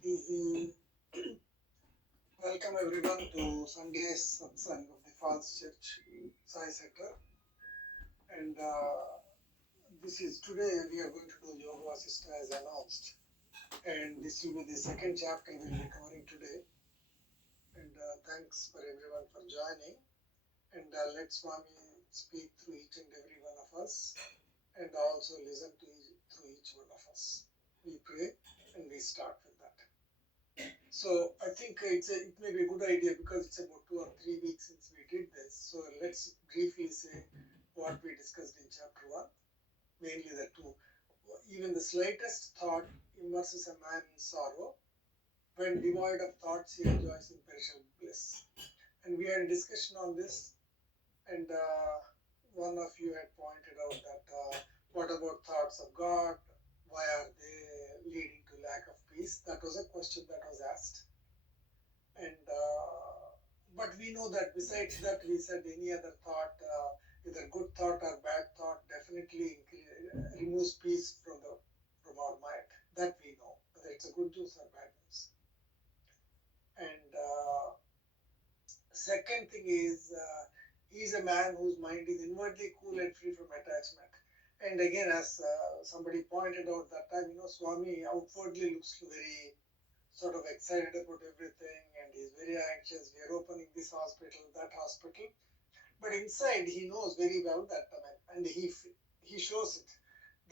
Shanti. Welcome everyone to Sunday's satsang of the Falls Church, Sai Sector. And this is today we are going to do Yoga Vasisth as announced. And this will be the second chapter we'll be covering today. And thanks for everyone for joining. And let Swami speak through each and every one of us and also listen to through each one of us. We pray and we start with that. So I think it may be a good idea because it's about 2 or 3 weeks since we did this. So let's briefly say what we discussed in chapter 1, mainly the two. Even the slightest thought immerses a man in sorrow. When devoid of thoughts, he enjoys imperishable bliss. And we had a discussion on this, and one of you had pointed out that what about thoughts of God? Why are they leading to lack of peace? That was a question that was asked. And but we know that besides that, we said any other thought, either good thought or bad thought, definitely removes peace from our mind. That we know, whether it's a good news or bad news. And second thing is, he's a man whose mind is inwardly cool and free from attachment. And again, as somebody pointed out that time, Swami outwardly looks very sort of excited about everything, and he's very anxious. We are opening this hospital, that hospital, but inside he knows very well that, and he shows it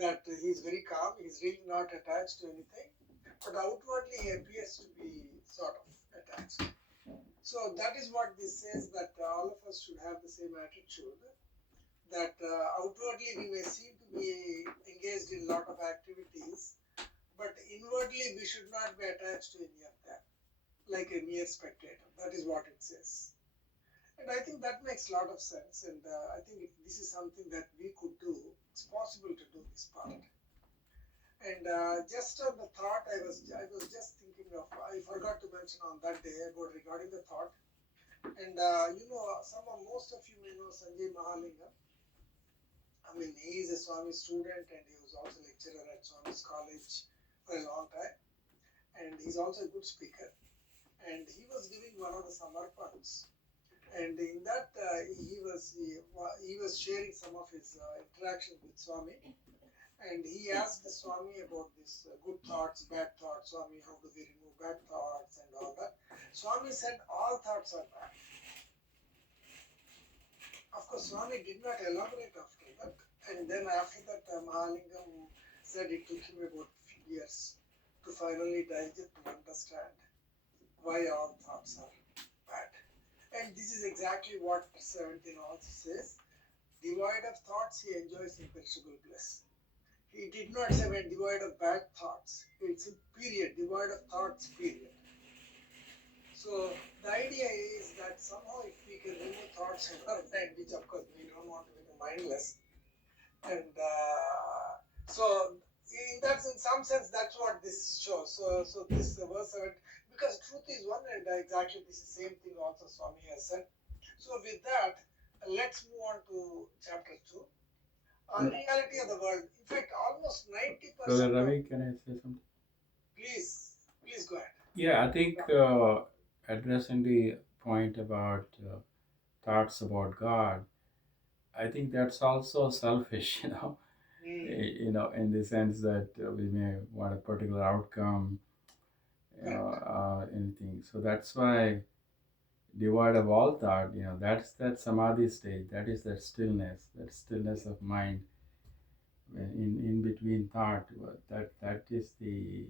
that he's very calm. He's really not attached to anything, but outwardly he appears to be sort of attached. So that is what this says, that all of us should have the same attitude. That outwardly we may seem to be engaged in a lot of activities, but inwardly we should not be attached to any of them, like a mere spectator. That is what it says. And I think that makes a lot of sense. And I think if this is something that we could do, it's possible to do this part. And just on the thought, I was just thinking of, I forgot to mention on that day about regarding the thought. And most of you may know Sanjay Mahalingam. I mean, he is a Swami student and he was also lecturer at Swami's College for a long time. And he's also a good speaker. And he was giving one of the Samarpans. And in that, he was sharing some of his interactions with Swami. And he asked the Swami about this good thoughts, bad thoughts. Swami, how do we remove bad thoughts and all that? Swami said all thoughts are bad. Of course, Swami did not elaborate after that. And then after that, Mahalingam said it took him about a few years to finally digest and understand why all thoughts are bad. And this is exactly what 17 also says. Devoid of thoughts, he enjoys imperishable bliss. He did not say when devoid of bad thoughts. It's a period, devoid of thoughts, period. So the idea is that somehow if we can remove thoughts in our mind, which of course we don't want to become mindless, and so in some sense that's what this shows. So this verse 7, because truth is one, and exactly this is the same thing also Swami has said. So with that, let's move on to chapter 2. Reality of the world. In fact, almost 90%. Brother Ravi, can I say something? Please go ahead. Yeah, I think addressing the point about thoughts about God, I think that's also selfish, in the sense that we may want a particular outcome, anything. So that's why devoid of all thought, that's that samadhi state. That is that stillness of mind. In between thought, that is the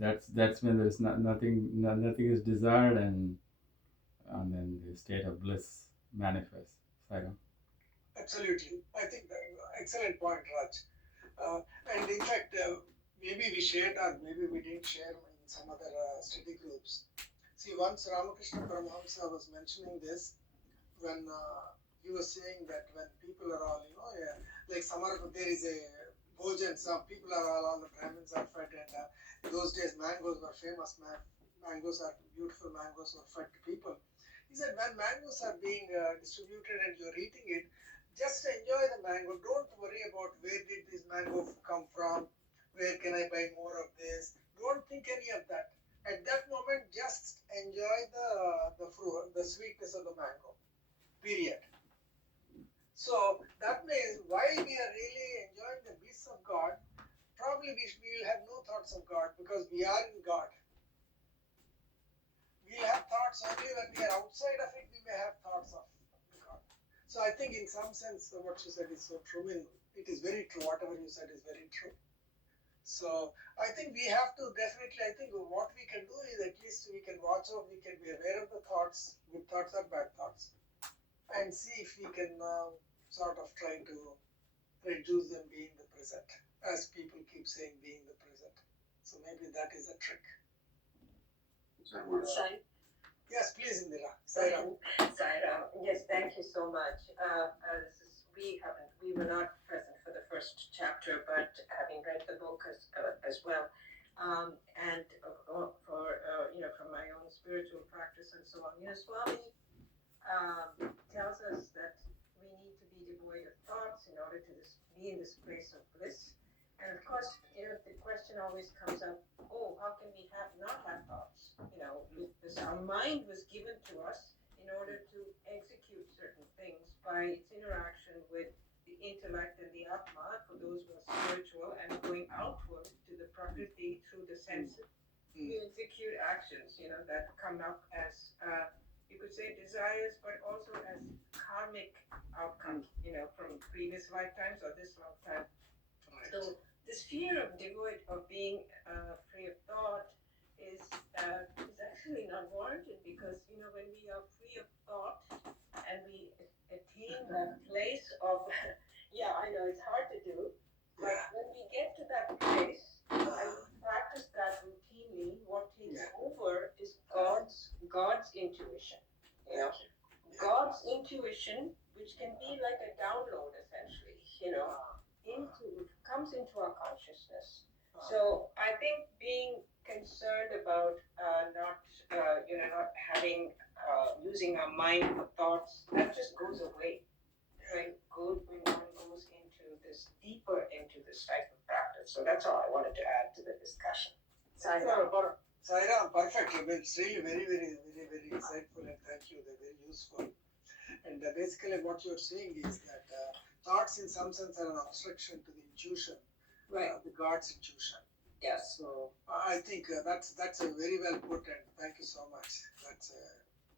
that's when there's nothing is desired, and then the state of bliss manifests. Absolutely, I think that excellent point, Raj. And in fact, maybe we shared or maybe we didn't share in some other study groups. See, once Ramakrishna Paramahamsa was mentioning this when he was saying that when people are all, yeah, like summer, there is a bhojan, some people are all the Brahmins are fed, and those days mangoes were famous. Mangoes are beautiful, mangoes were fed to people. He said when mangoes are being distributed and you're eating it, just enjoy the mango. Don't worry about where did this mango come from, where can I buy more of this. Don't think any of that. At that moment, just enjoy the fruit, the sweetness of the mango. Period. So that means while we are really enjoying the bliss of God, probably we will have no thoughts of God because we are in God. We will have thoughts only when we are outside of it. We may have thoughts of God. So I think in some sense what you said is so true. I mean, it is very true. Whatever you said is very true. So I think we have to definitely, I think what we can do is at least we can watch out, we can be aware of the thoughts, good thoughts or bad thoughts, and see if we can sort of try to reduce them being the present, as people keep saying being the present. So maybe that is a trick. Sai? Yes, please, Indira. Sairam. Sairam. Yes, thank you so much. We were not present for the first chapter, but having read the book as well, and from my own spiritual practice and so on, Swami tells us that we need to be devoid of thoughts in order to be in this place of bliss. And of course, the question always comes up, how can we not have thoughts? Because our mind was given to us in order to execute certain things by its interaction with the intellect and the Atma, for those who are spiritual, and going outward to the Prakriti through the senses. We execute actions, that come up as, you could say, desires, but also as karmic outcomes, from previous lifetimes or this lifetime. Right. So this fear of being free of thought is actually not warranted, because when we are free of thought and we attain that place of I know it's hard to do, but when we get to that place and we practice that routinely, what takes over is God's intuition. God's intuition, which can be like a download essentially, comes into our consciousness. So I think being concerned about not having using our mind for thoughts, that just goes away. When one goes deeper into this type of practice. So that's all I wanted to add to the discussion. Sairam, perfect. It's really very, very, very, very insightful, and thank you. They're very useful. And basically, what you're saying is that thoughts, in some sense, are an obstruction to the intuition, right? The God's intuition. Yes. So I think that's a very well put, and thank you so much. That's.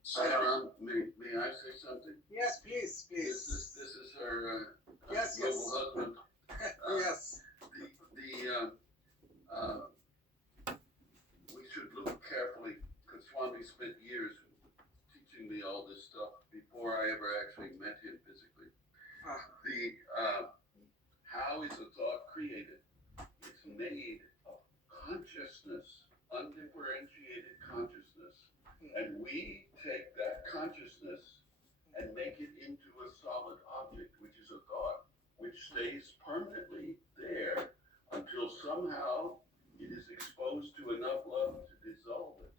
Sairam, may I say something? Yes, please. This is her yes. noble husband. Yes. We should look carefully, because Swami spent years teaching me all this stuff before I ever actually met him physically. How is a thought created? It's made of consciousness, undifferentiated consciousness, and we take that consciousness and make it into a solid object, which is a thought, which stays permanently there until somehow it is exposed to enough love to dissolve it.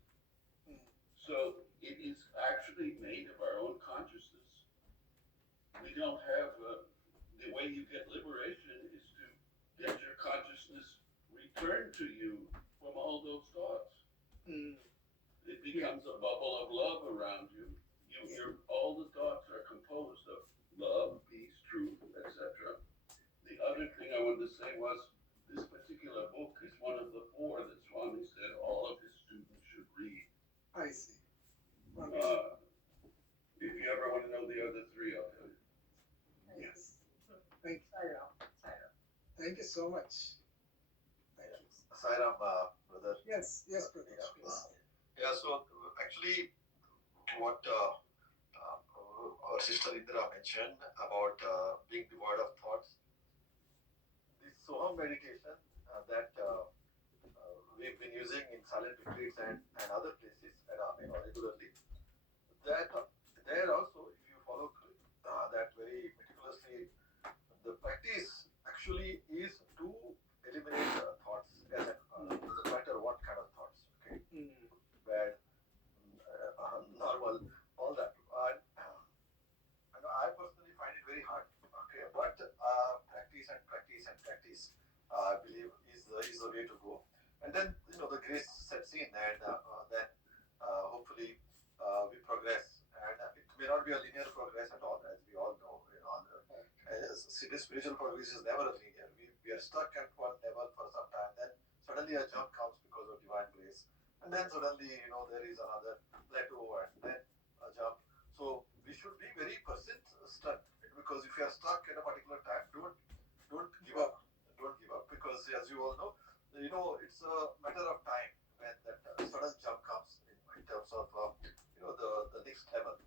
So it is actually made of our own consciousness. We don't have, the way you get liberation is to get your consciousness returned to you from all those thoughts. It becomes a bubble of love around you. All the thoughts are composed of love, peace, truth, etc. The other thing I wanted to say was, this particular book is one of the 4 that Swami said all of his students should read. I see. If you ever want to know the other 3, I'll tell you. Yes. Thank you. Thank you so much. Thank you. Sairam, brother. Yes, brother. Please. So actually, what our sister Indira mentioned about being devoid of thoughts, this Soham meditation that we've been using in silent retreats and other places regularly, that there also, if you follow that spiritual progress is never linear. We are stuck at one level for some time, then suddenly a jump comes because of divine grace, and then suddenly there is another plateau and then a jump. So we should be very persistent, because if you are stuck at a particular time, don't give up. Don't give up, because as you all know, it's a matter of time when that sudden jump comes in terms of the next level.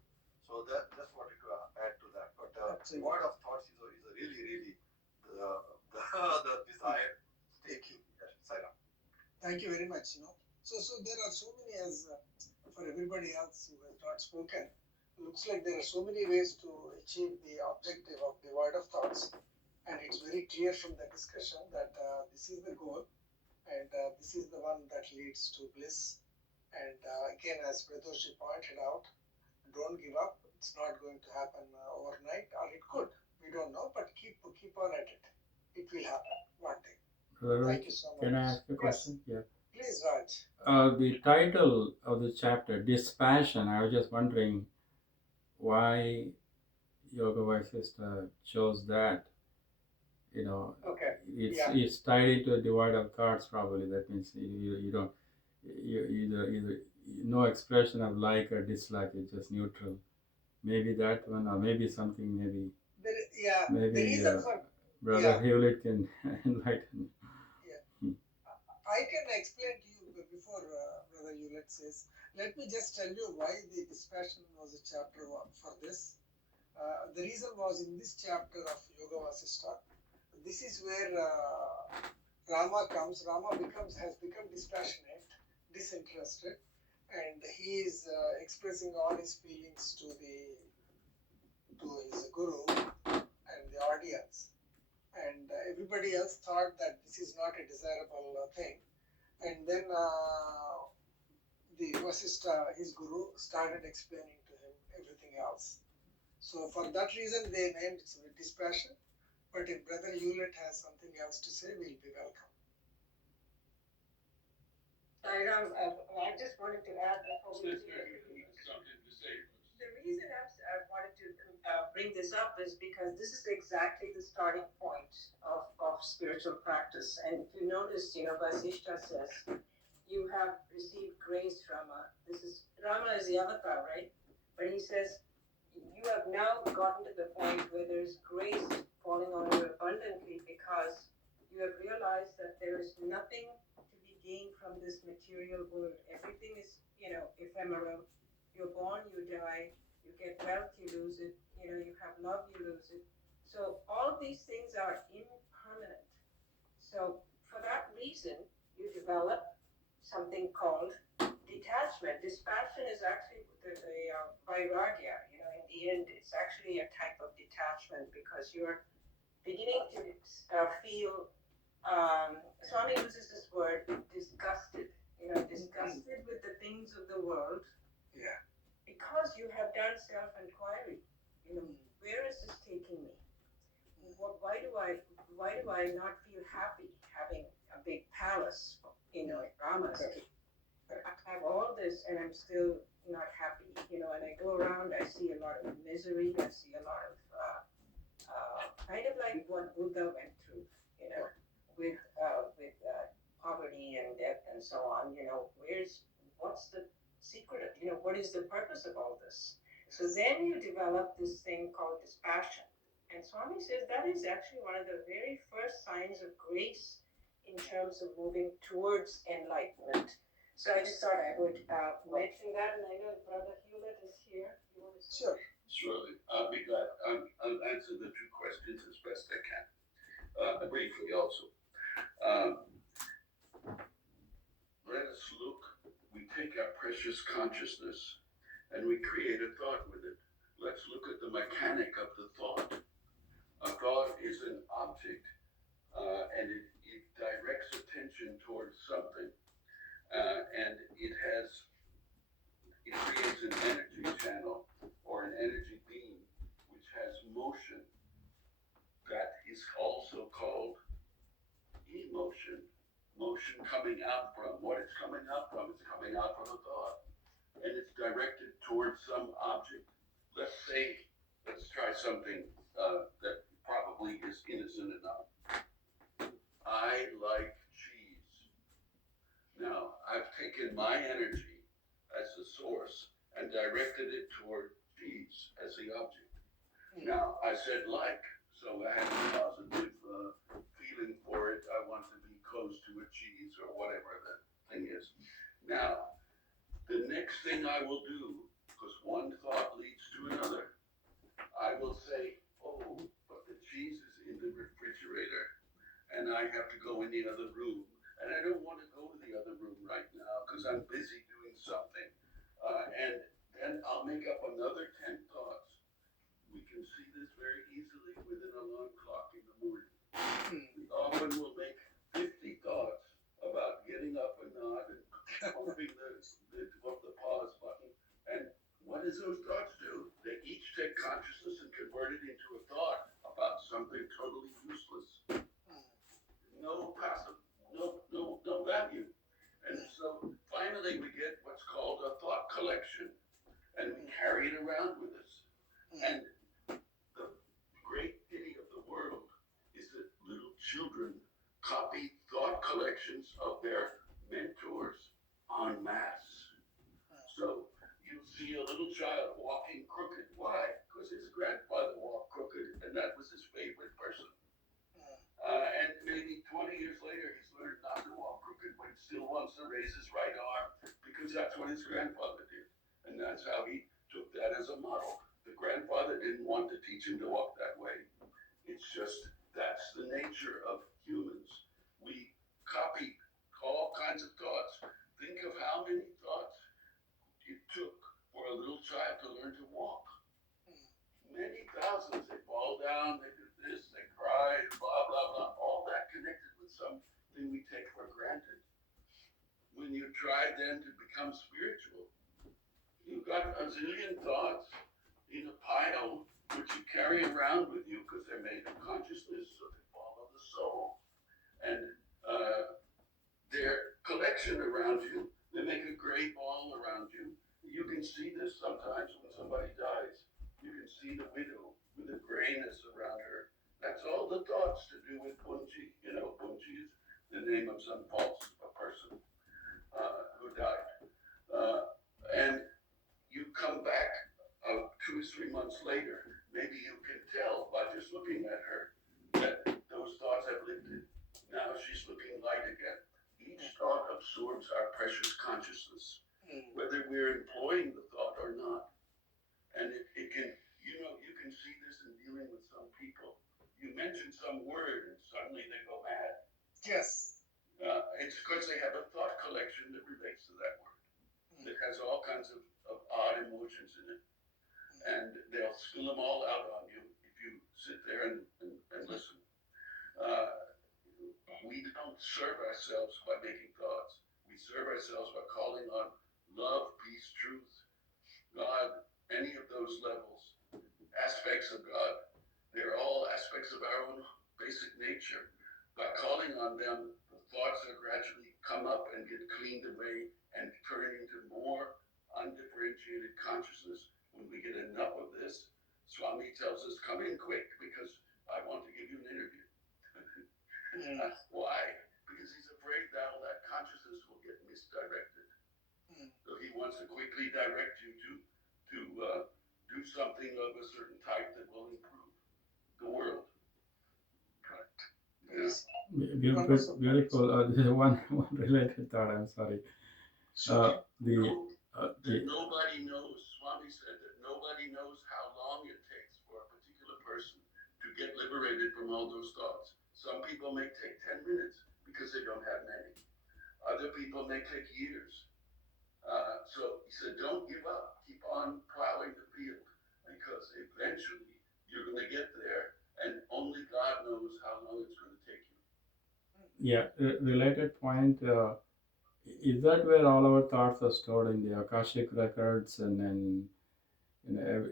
So that just wanted to add to that. But Absolutely. word of thoughts is a really the the desired taking here, Saira. Thank you very much. So there are so many, as for everybody else who has not spoken, looks like there are so many ways to achieve the objective of the word of thoughts, and it's very clear from the discussion that this is the goal, and this is the one that leads to bliss. And again, as Pradoshi pointed out, don't give up. It's not going to happen overnight, or it could. We don't know, but keep on at it. It will happen one day. Thank you so much. Can I ask a Yes, question? Yeah. please, Raj. The title of the chapter, Dispassion, I was just wondering why Yoga Vasisth chose that. Okay. It's tied into a divide of thoughts, probably. That means you don't, either no expression of like or dislike, it's just neutral. Maybe that one, or maybe something, maybe The maybe reason for Brother Hewlett can enlighten. I can explain to you before Brother Hewlett says. Let me just tell you why the dispassion was a chapter for this. The reason was in this chapter of Yoga Vasishtha. This is where Rama comes. Rama has become dispassionate, disinterested, and he is expressing all his feelings to his guru and the audience. And everybody else thought that this is not a desirable thing. And then the Vasishtha, his guru, started explaining to him everything else. So for that reason, they named it dispassion. But if Brother Hewlett has something else to say, we'll be welcome. I just wanted to add before we Something to say. the reason I wanted to bring this up is because this is exactly the starting point of spiritual practice. And if you notice, Vasishtha says, you have received grace, Rama. Rama is the avatar, right? But he says, you have now gotten to the point where there's grace falling on you abundantly because you have realized that there is nothing to be gained from this material world. Everything is, ephemeral. You're born, you die, you get wealth, you lose it, you have love, you lose it. So all of these things are impermanent. So for that reason, you develop something called detachment. Dispassion is actually the vairagya. In the end, it's actually a type of detachment because you're beginning to feel. Swami uses this word, disgusted. Disgusted with the things of the world. Yeah. Because you have done self-inquiry. Where is this taking me? Why do I not feel happy having a big palace? Rama's. I have all this and I'm still not happy. And I go around, I see a lot of misery. I see a lot of kind of like what Buddha went through. With poverty and death and so on. What's the secret of, what is the purpose of all this? So then you develop this thing called dispassion. And Swami says that is actually one of the very first signs of grace in terms of moving towards enlightenment. So I just thought I would mention that, and I know Brother Hewlett is here. You want to say? Sure. Surely, I'll be glad. I'll answer the two questions as best I can. Briefly also. Let us look, we take our precious consciousness and we create a thought with it. Let's look at the mechanic of the thought. A thought is an object and it directs attention towards something and it creates an energy channel or an energy beam which has motion. That is also called emotion. Motion coming out from what it's coming out from. It's coming out from a thought. And it's directed towards some object. Let's try something that probably So I had a positive feeling for it. I want to be close to a cheese or whatever the thing is. Now, the next thing I will do, because one thought leads to another, I will say, oh, but the cheese is in the refrigerator and I have to go in the other room. And I don't want to go to the other room right now because I'm busy doing something. And then I'll make up another 10 thoughts. We can see this very easily with an alarm clock in the morning. We often will make 50 thoughts about getting up and nod and pumping the pause button. And what does those thoughts do? They each take consciousness and convert it into a thought about something totally useless. No passive, no value. And so finally we get what's called a thought collection, and we carry it around with us. And the great pity of the world is that little children copy thought collections of their mentors en masse. So you'll see a little child walking crooked. Why? Because his grandfather walked crooked, and that was his favorite person. And maybe 20 years later, he's learned not to walk crooked, but he still wants to raise his right arm because that's what his grandfather did. And that's how he took that as a model. The grandfather didn't want to teach him to walk that way. It's just that's the nature of humans. We copy all kinds of thoughts. Think of how many thoughts it took for a little child to learn to walk. Many thousands. They fall down, they do this, they cry, blah, blah, blah. All that connected with something we take for granted. When you try then to become spiritual, you've got a zillion thoughts in a pile which you carry around with you because they're made of consciousness, so they follow the soul. And their collection around you, they make a gray ball around you. You can see this sometimes when somebody dies. You can see the widow with the grayness around her. That's all the thoughts to do with Bunji. You know, Bunji is the name of some false person who died. And you come back 2 or 3 months later, maybe you can tell by just looking at her that those thoughts have lifted. Now she's looking light again. Each thought absorbs our precious consciousness, whether we're employing the thought or not. And it can, you can see this in dealing with some people. You mention some word and suddenly they go mad. Yes. It's because they have a thought collection that relates to that word. That has all kinds of odd emotions in it. And they'll spill them all out on you if you sit there and listen. We don't serve ourselves by making thoughts. We serve ourselves by calling on love, peace, truth, God, any of those levels, aspects of God. They're all aspects of our own basic nature. By calling on them, the thoughts are gradually come up and get cleaned away and turn into more undifferentiated consciousness. When we get enough of this, Swami tells us, come in quick because I want to give you an interview. Why? Because he's afraid that all that consciousness will get misdirected. So he wants to quickly direct you to do something of a certain type that will improve the world. Correct. Yeah. Beautiful. This is one related thought. I'm sorry. Nobody knows. Swami said that nobody knows how long it takes for a particular person to get liberated from all those thoughts. Some people may take 10 minutes because they don't have many. Other people may take years. So he said, don't give up. Keep on plowing the field because eventually you're going to get there and only God knows how long it's going to take you. Yeah, related point. Is that where all our thoughts are stored in the Akashic records, and then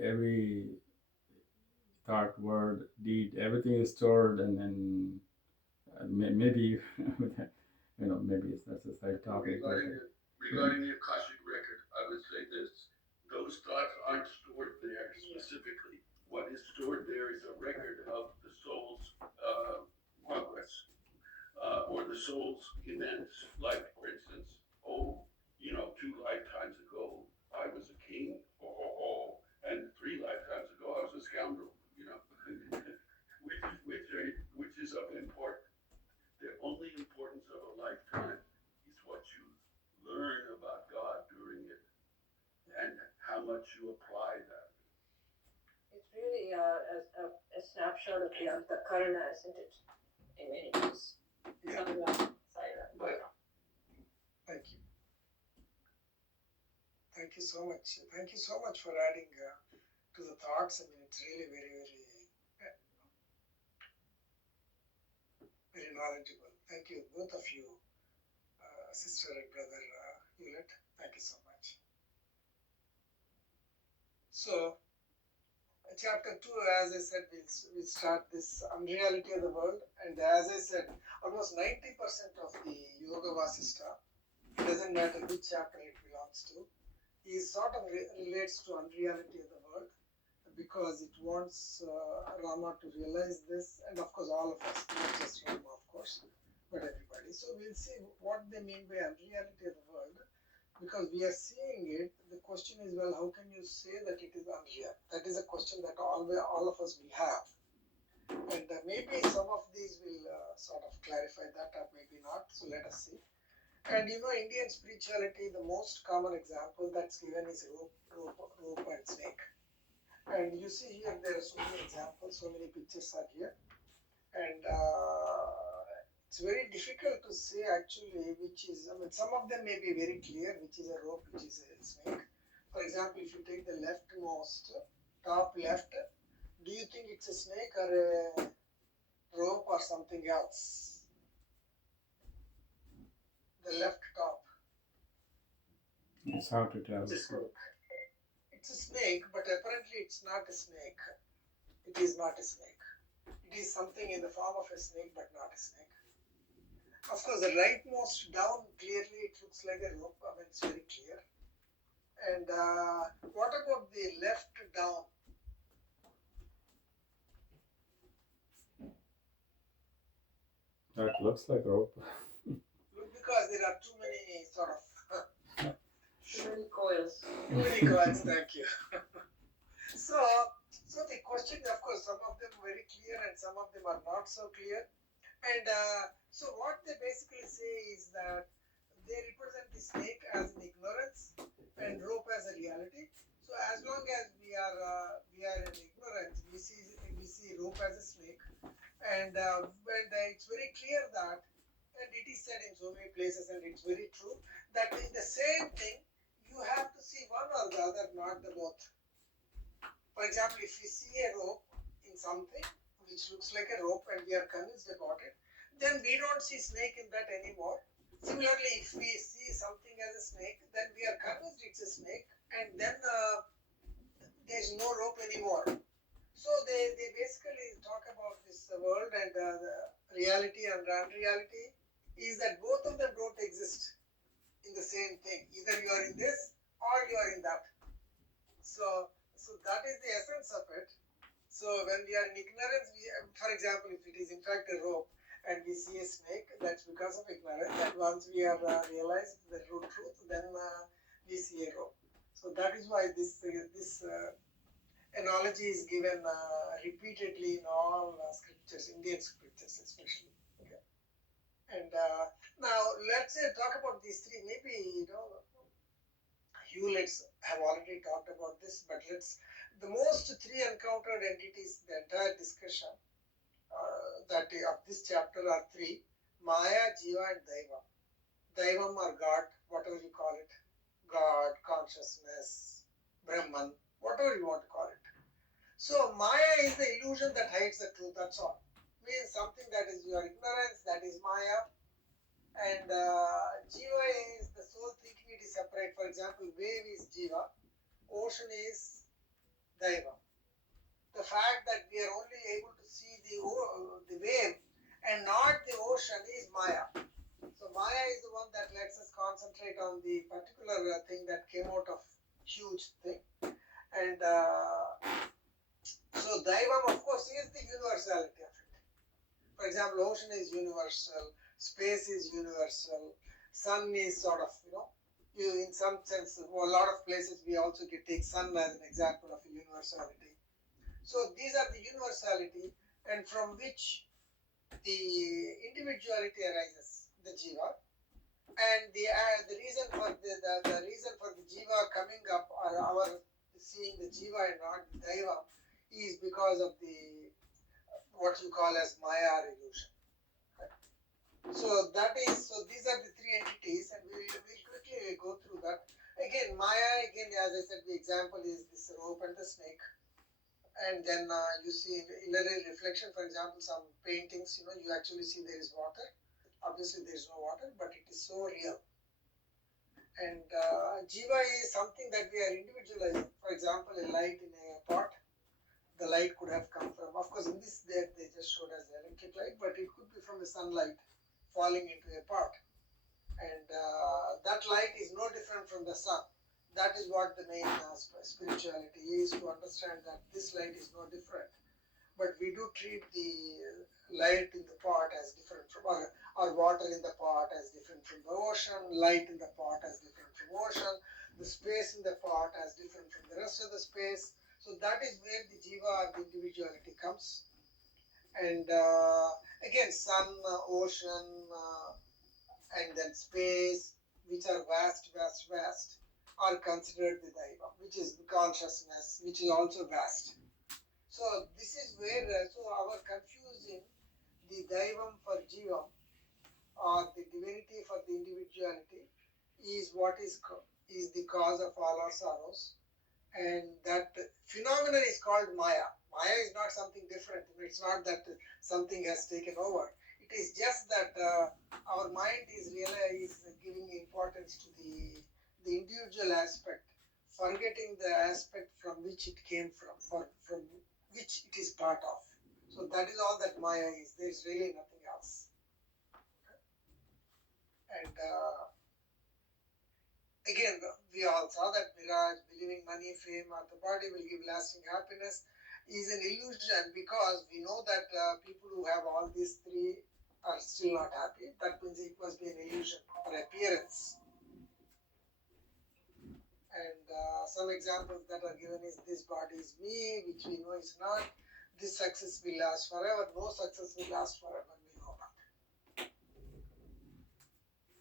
every thought, word, deed, everything is stored, and then maybe maybe that's a side topic. Regarding the Akashic record, I would say this: those thoughts aren't stored there specifically. What is stored there is a record of the soul's progress or the soul's events. Like, for instance, 2 lifetimes ago I was a king, and 3 lifetimes ago I was a scoundrel. Which neutrality of the karana, isn't it? In many ways. Yeah. Saira. Thank you. Thank you so much. Thank you so much for adding to the thoughts. I mean, it's really very knowledgeable. Thank you, both of you, sister and brother Hewlett. Thank you so much. So, chapter 2, as I said, we'll start this unreality of the world. And as I said, almost 90% of the Yoga Vasisth, it doesn't matter which chapter it belongs to, he sort of relates to unreality of the world because it wants Rama to realize this, and of course all of us, not just Rama of course, but everybody. So we'll see what they mean by unreality of the world, because we are seeing it. The question is, well, how can you say that it is unreal? That is a question that all of us will have, and maybe some of these will sort of clarify that, or maybe not. So let us see. And Indian spirituality, the most common example that's given is rope and snake. And you see here, there are so many examples, so many pictures are here. And it's very difficult to say actually which is, I mean, some of them may be very clear, which is a rope, which is a snake. For example, if you take the leftmost, top left, do you think it's a snake or a rope or something else? The left top. It's hard to tell. It's a snake, but apparently it's not a snake. It is not a snake. It is something in the form of a snake, but not a snake. Of course, the rightmost down, clearly it looks like a rope. I mean, it's very clear. And what about the left down? That looks like rope. Because there are too many sort of Too many coils. too many coins. Thank you. So the question, of course, some of them very clear and some of them are not so clear. And so what they basically say is that they represent the snake as an ignorance and rope as a reality. So as long as we are in ignorance, we see rope as a snake, and when it's very clear that, and it is said in so many places, and it's very true that in the same thing you have to see one or the other, not the both. For example, if we see a rope in something which looks like a rope and we are convinced about it, then we don't see snake in that anymore. Similarly, if we see something as a snake, then we are convinced it's a snake, and then there's no rope anymore. So they basically talk about this world, and the reality and unreality is that both of them don't exist in the same thing. Either you are in this or you are in that. So that is the essence of it. So when we are in ignorance, for example, if it is in fact a rope and we see a snake, that's because of ignorance. And once we have realized the root truth, then we see a rope. So that is why this analogy is given repeatedly in all scriptures, Indian scriptures especially. Okay. And now let's talk about these three. Maybe Hewlett's have already talked about this, but the most three encountered entities, the entire discussion that of this chapter are three: Maya, Jiva, and Daiva. Daivam or God, whatever you call it, God, consciousness, Brahman, whatever you want to call it. So Maya is the illusion that hides the truth. That's all. Means something that is your ignorance, that is Maya. And Jiva is the soul thinking it is separate. For example, wave is Jiva, ocean is Daiva. The fact that we are only able to see the wave and not the ocean is Maya. So Maya is the one that lets us concentrate on the particular thing that came out of huge thing. And so Daivam, of course, is the universality of it. For example, ocean is universal, space is universal, sun is sort of, in some sense, a lot of places we also can take sun as an example of a universality. So these are the universality, and from which the individuality arises, the jiva, and the reason for the reason for the jiva coming up, or our seeing the jiva and not the daiva, is because of the what you call as Maya or illusion. So these are the three entities, and we'll quickly go through that. Again, Maya, again, as I said, the example is this rope and the snake. And then you see in a reflection, for example, some paintings, you actually see there is water. Obviously, there is no water, but it is so real. And Jiva is something that we are individualizing. For example, a light in a pot, the light could have come from, of course, in this they just showed as electric light, but it could be from the sunlight falling into a pot. And that light is no different from the sun. That is what the main spirituality is, to understand that this light is no different. But we do treat the light in the pot as different from, or water in the pot as different from the ocean, light in the pot as different from ocean, the space in the pot as different from the rest of the space. So that is where the jiva or the individuality comes. And again, sun, ocean, and then space, which are vast, are considered the daiva, which is the consciousness, which is also vast. So this is where so our confusing the daivam for jivam or the divinity for the individuality is what is the cause of all our sorrows, and that phenomenon is called Maya. Maya is not something different. It's not that something has taken over. It is just that our mind is giving importance to the individual aspect, forgetting the aspect from which it came from which it is part of. So that is all that Maya is. There is really nothing else. And again, we all saw that mirage, believing money, fame, or the body will give lasting happiness is an illusion, because we know that people who have all these three are still not happy. That means it must be an illusion or appearance. And some examples that are given is this body is me, which we know is not. This success will last forever. No success will last forever. We know that.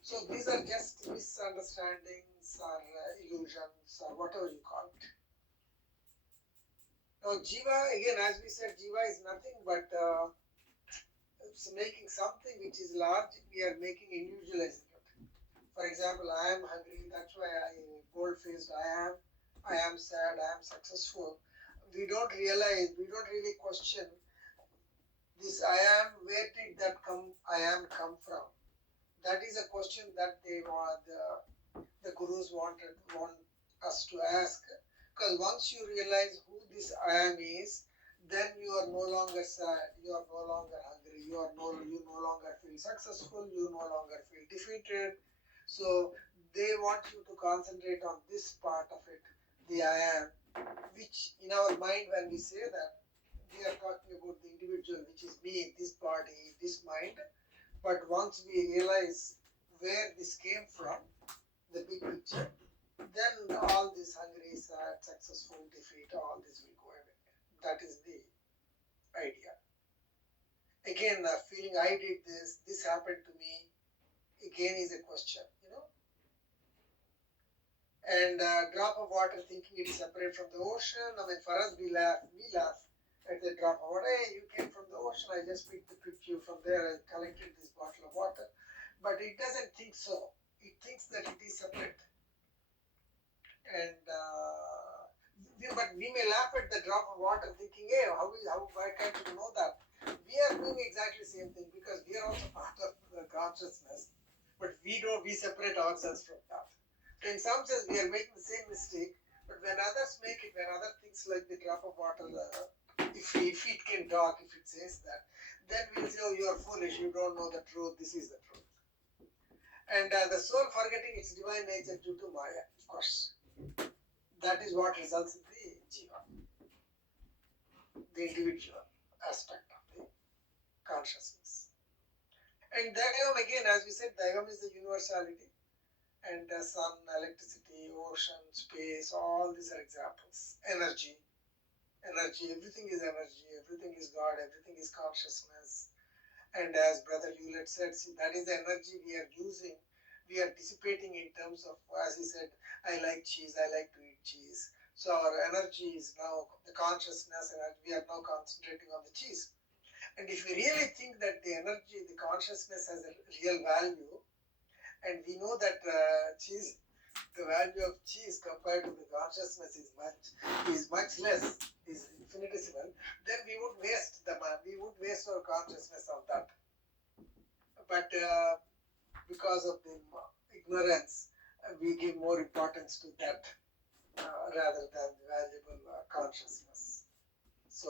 So these are just misunderstandings or illusions or whatever you call it. Now, jiva, again, as we said, jiva is nothing but it's making something which is large, we are making individualizing it. For example, I am hungry, that's why I bold-faced I am sad, I am successful. We don't realize, we don't really question this I am, where did that I am come from? That is a question that the gurus want us to ask. Because once you realize who this I am is, then you are no longer sad, you are no longer hungry, you no longer feel successful, you no longer feel defeated. So they want you to concentrate on this part of it, the I am, which in our mind, when we say that, we are talking about the individual, which is me, this body, this mind. But once we realize where this came from, the big picture, then all this hungry, sad, successful, defeat, all this will go away. That is the idea. Again, feeling I did this happened to me, again is a question, And drop of water thinking it is separate from the ocean. I mean, for us, we laugh at the drop of water. Hey, you came from the ocean, I just picked you from there and collected this bottle of water. But it doesn't think so. It thinks that it is separate. And but we may laugh at the drop of water thinking, hey, why can't you know that? We are doing exactly the same thing, because we are also part of the consciousness, but we separate ourselves from that. So in some sense, we are making the same mistake, but when others make it, when other things like the drop of water, if it can talk, if it says that, then we'll say, oh, you are foolish, you don't know the truth, this is the truth. And the soul forgetting its divine nature due to Maya, of course. That is what results in the jiva, the individual aspect of the consciousness. And Daigam, again, as we said, Daigam is the universality. And sun, electricity, ocean, space, all these are examples. Energy, everything is energy, everything is God, everything is consciousness. And as Brother Hewlett said, see, that is the energy we are using, we are dissipating in terms of, as he said, I like cheese, I like to eat cheese. So our energy is now the consciousness, and we are now concentrating on the cheese. And if we really think that the energy, the consciousness has a real value, and we know that cheese, the value of cheese compared to the consciousness is much less, is infinitesimal, then we would waste our consciousness on that. But because of the ignorance, we give more importance to that rather than the valuable consciousness. So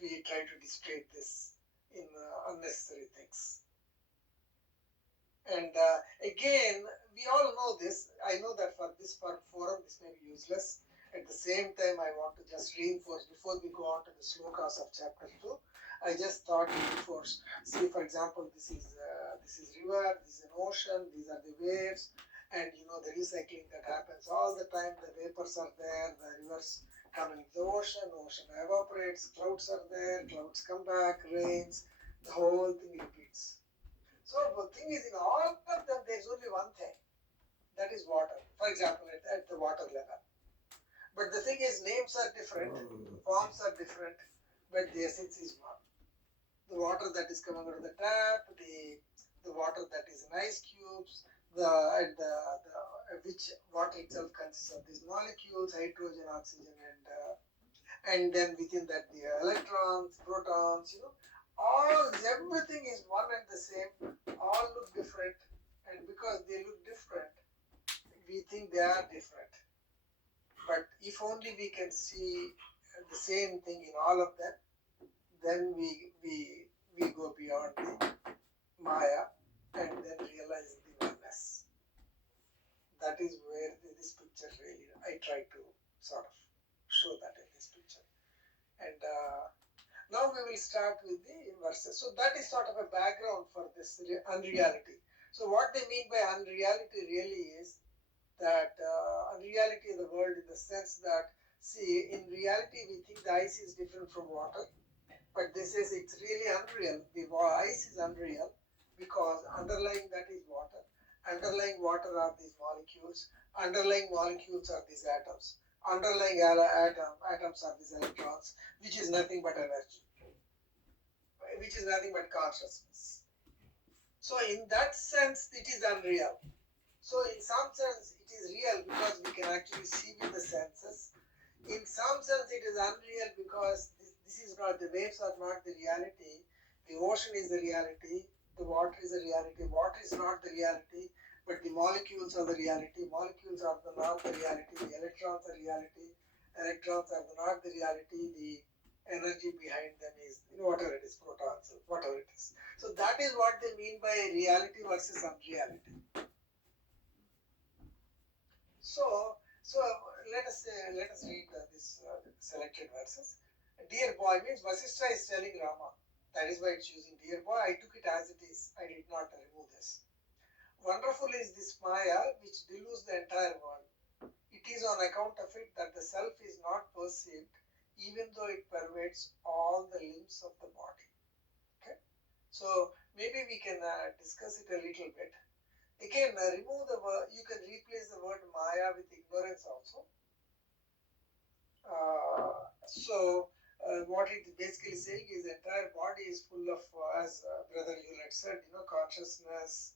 we try to distort this in unnecessary things. And again, we all know this. I know that for this forum, this may be useless. At the same time, I want to just reinforce before we go on to the slokas of chapter 2. I just thought to reinforce. See, for example, this is river, this is an ocean, these are the waves, and the recycling that happens all the time. The vapors are there, the rivers come into the ocean evaporates, clouds are there, clouds come back, rains, the whole thing repeats. So the thing is, in all of them, there is only one thing, that is water. For example, at the water level. But the thing is, names are different, forms are different, but the essence is one. The water that is coming out of the tap, the water that is in ice cubes, which water itself consists of these molecules, hydrogen, oxygen, and then within that the electrons, protons, everything is one and the same, all look different, and because they look different, we think they are different. But if only we can see the same thing in all of them, then we go beyond the Maya and then realize the oneness. That is where this picture really, I try to sort of show that in this picture. And now we will start with the verses. So that is sort of a background for this unreality. So what they mean by unreality really is that unreality of the world in the sense that, see, in reality we think the ice is different from water, but this is, it's really unreal. The ice is unreal because underlying that is water. Underlying water are these molecules. Underlying molecules are these atoms. Underlying atoms are these electrons, which is nothing but energy, which is nothing but consciousness. So in that sense, it is unreal. So in some sense, it is real because we can actually see with the senses. In some sense, it is unreal because this is not, the waves are not the reality. The ocean is the reality. The water is the reality. Water is not the reality, but the molecules are the reality. Molecules are not the reality. The electrons are reality. Electrons are not the reality. The energy behind them is, whatever it is, protons, whatever it is. So that is what they mean by reality versus unreality. So let us read this selected verses. Dear boy means Vasisth is telling Rama. That is why it's using dear boy. I took it as it is. I did not remove this. Wonderful is this Maya which deludes the entire world. It is on account of it that the self is not perceived, even though it pervades all the limbs of the body. Okay. So maybe we can discuss it a little bit. Again, remove the word, you can replace the word Maya with ignorance also. What it is basically saying is the entire body is full of, as Brother Hewlett said, consciousness,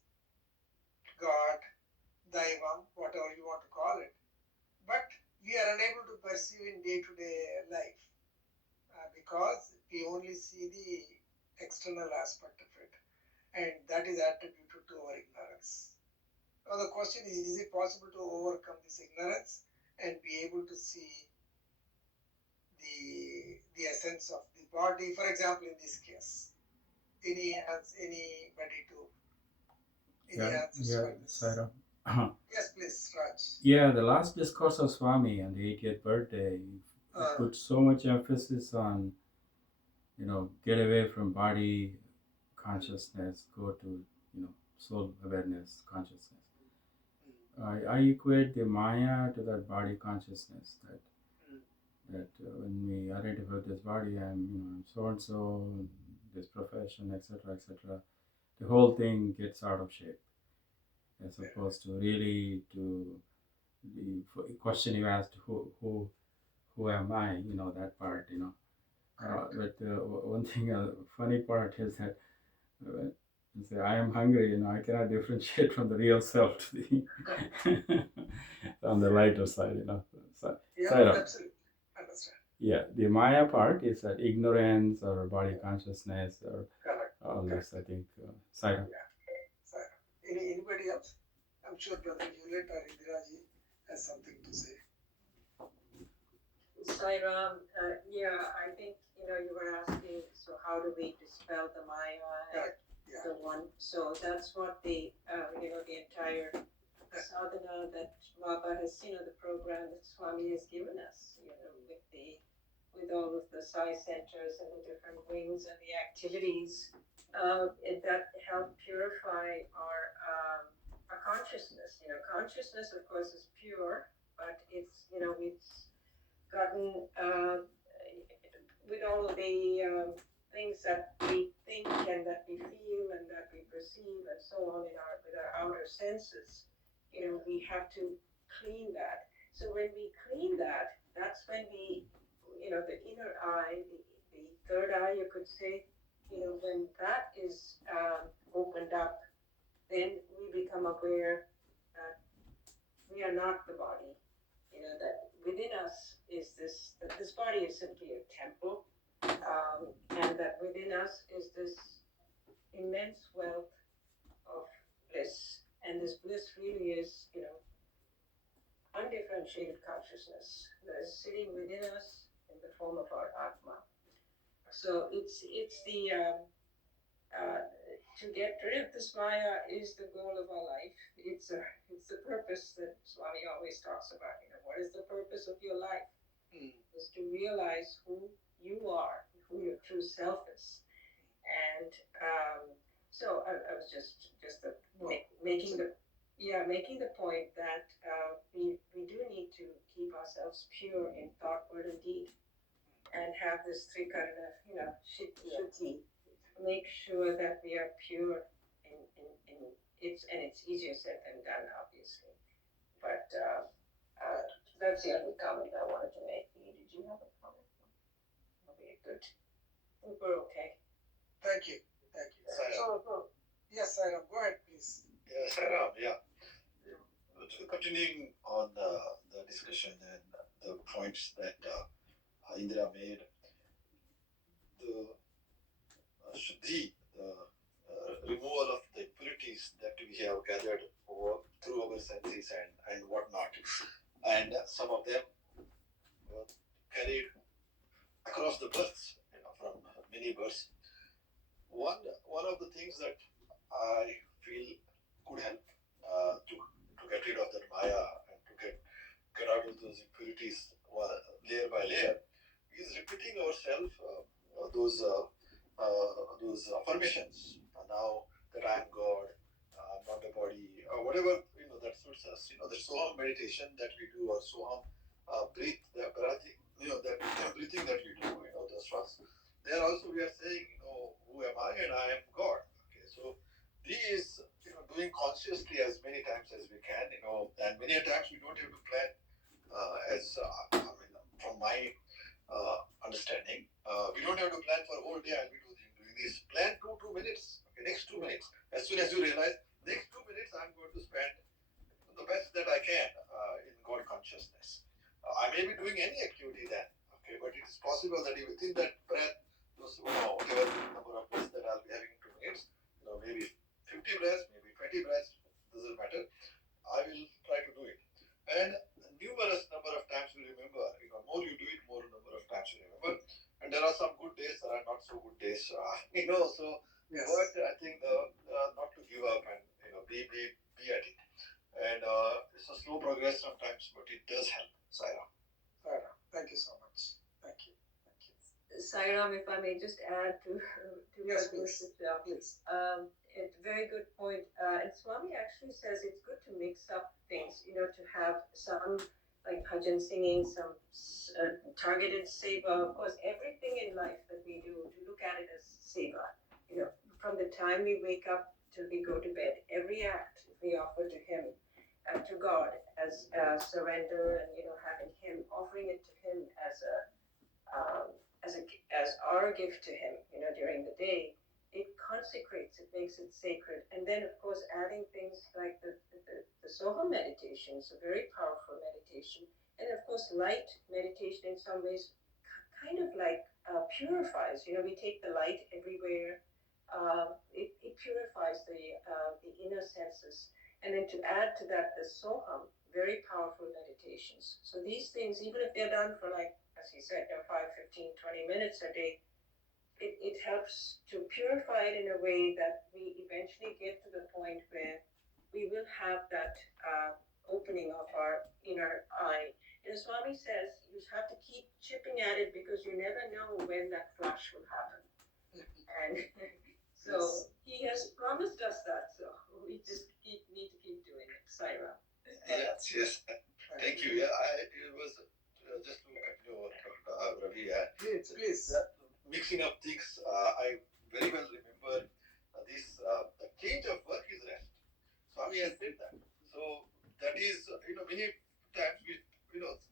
God, Daivam, whatever you want to call it. But we are unable to perceive in day-to-day life because we only see the external aspect of it, and that is attributed to our ignorance. Now the question is it possible to overcome this ignorance and be able to see the essence of the body? For example, in this case, anybody to any answers for this? Saira. Yes, please, Raj. Yeah, the last discourse of Swami on the 80th birthday put so much emphasis on, get away from body consciousness, go to, soul awareness, consciousness. I equate the Maya to that body consciousness, that when we identify with this body, I'm so and so, this profession, etc., etc., the whole thing gets out of shape, as opposed to really to the question you asked, who am I? That part, But one thing, funny part is that you say, I am hungry, I cannot differentiate from the real self to the on the lighter side, So, Yeah, side of, absolutely. Understand. yeah, the Maya part is that ignorance or body consciousness or Correct. all Correct. this, I think, side of. Yeah. So, anybody else? I'm sure Brother Hewlett or Indiraji has something to say. Sairam, yeah, I think you were asking. So how do we dispel the Maya? Correct. Yeah. The one. So that's what the the entire sadhana that Baba has, the program that Swami has given us, with all of the Sai centers and the different wings and the activities that help purify our consciousness. Consciousness, of course, is pure, but it's gotten with all of the things that we think and that we feel and that we perceive and so on with our outer senses. We have to clean that. So when we clean that, that's when the inner eye, the third eye, you could say, when that is opened up, then we become aware that we are not the body. That within us is that this body is simply a temple, and that within us is this immense wealth of bliss. And this bliss really is, undifferentiated consciousness that is sitting within us in the form of our Atma. So it's to get rid of this Maya is the goal of our life. It's the purpose that Swami always talks about. What is the purpose of your life? Is to realize who you are, who your true self is. And so I was just making the point that we do need to keep ourselves pure in thought, word, and deed, and have this trikarana, shuddhi. Make sure that we are pure in it's easier said than done, obviously. But that's the only comment I wanted to make. Did you have a comment? Okay, good. I think we're okay. Thank you. Thank you. Yes, Sairam, go ahead, please. Yeah, Sairam, yeah. Continuing on the discussion and the points that Indira made, the Shuddhi, the removal of the impurities that we have gathered through our senses and whatnot, and some of them were carried across the births, from many births. One of the things that I feel could help to get rid of that Maya and to get out of those impurities layer by layer is repeating ourselves those affirmations. Now that I am God, I'm not the body, or whatever that suits us. The Soham meditation that we do, or Soham breathing, that breathing that we do, those ones. There also we are saying, who am I, and I am God. Okay, so these doing consciously as many times as we can, and many times we don't have to plan from my understanding, we don't have to plan for a whole day. I'll be doing this. Plan 2 minutes. Okay, next 2 minutes. As soon as you realize, next 2 minutes I'm going to spend the best that I can in God consciousness. I may be doing any activity then, okay, but it is possible that within that breath, whatever number of breaths that I'll be having in 2 minutes, maybe 50 breaths, maybe 20 breaths, doesn't matter. I will try to do it. And numerous number of times we remember, more you do it, more number of times you remember. And there are some good days, there are not so good days, so yes. But I think not to give up and be at it. And it's a slow progress sometimes, but it does help. Sairam. Thank you so much. Thank you. Sairam, if I may just add to yes, what please. Please. It's a very good point. And Swami actually says it's good to mix up things, to have some like bhajan singing, some targeted seva. Of course, everything in life that we do, to look at it as seva. From the time we wake up till we go to bed, every act we offer to Him, to God, as surrender and having Him, offering it to Him as as our gift to him, during the day, it consecrates, it makes it sacred. And then, of course, adding things like the Soha meditation, it's a very powerful meditation. And of course, light meditation in some ways kind of like purifies. We take the light everywhere. It purifies the inner senses. And then to add to that, the Soham, very powerful meditations. So these things, even if they're done for like, as he said, 5, 15, 20 minutes a day, it helps to purify it in a way that we eventually get to the point where we will have that opening of our inner eye. And Swami says you have to keep chipping at it because you never know when that flash will happen. And so he has promised us that. So we just need to keep doing it. Saira. Yes. Thank you. Yeah, it was just to continue what Ravi had. Please. Mixing up things, I very well remember this. The change of work is rest. Swami has said that. So that is, many times we,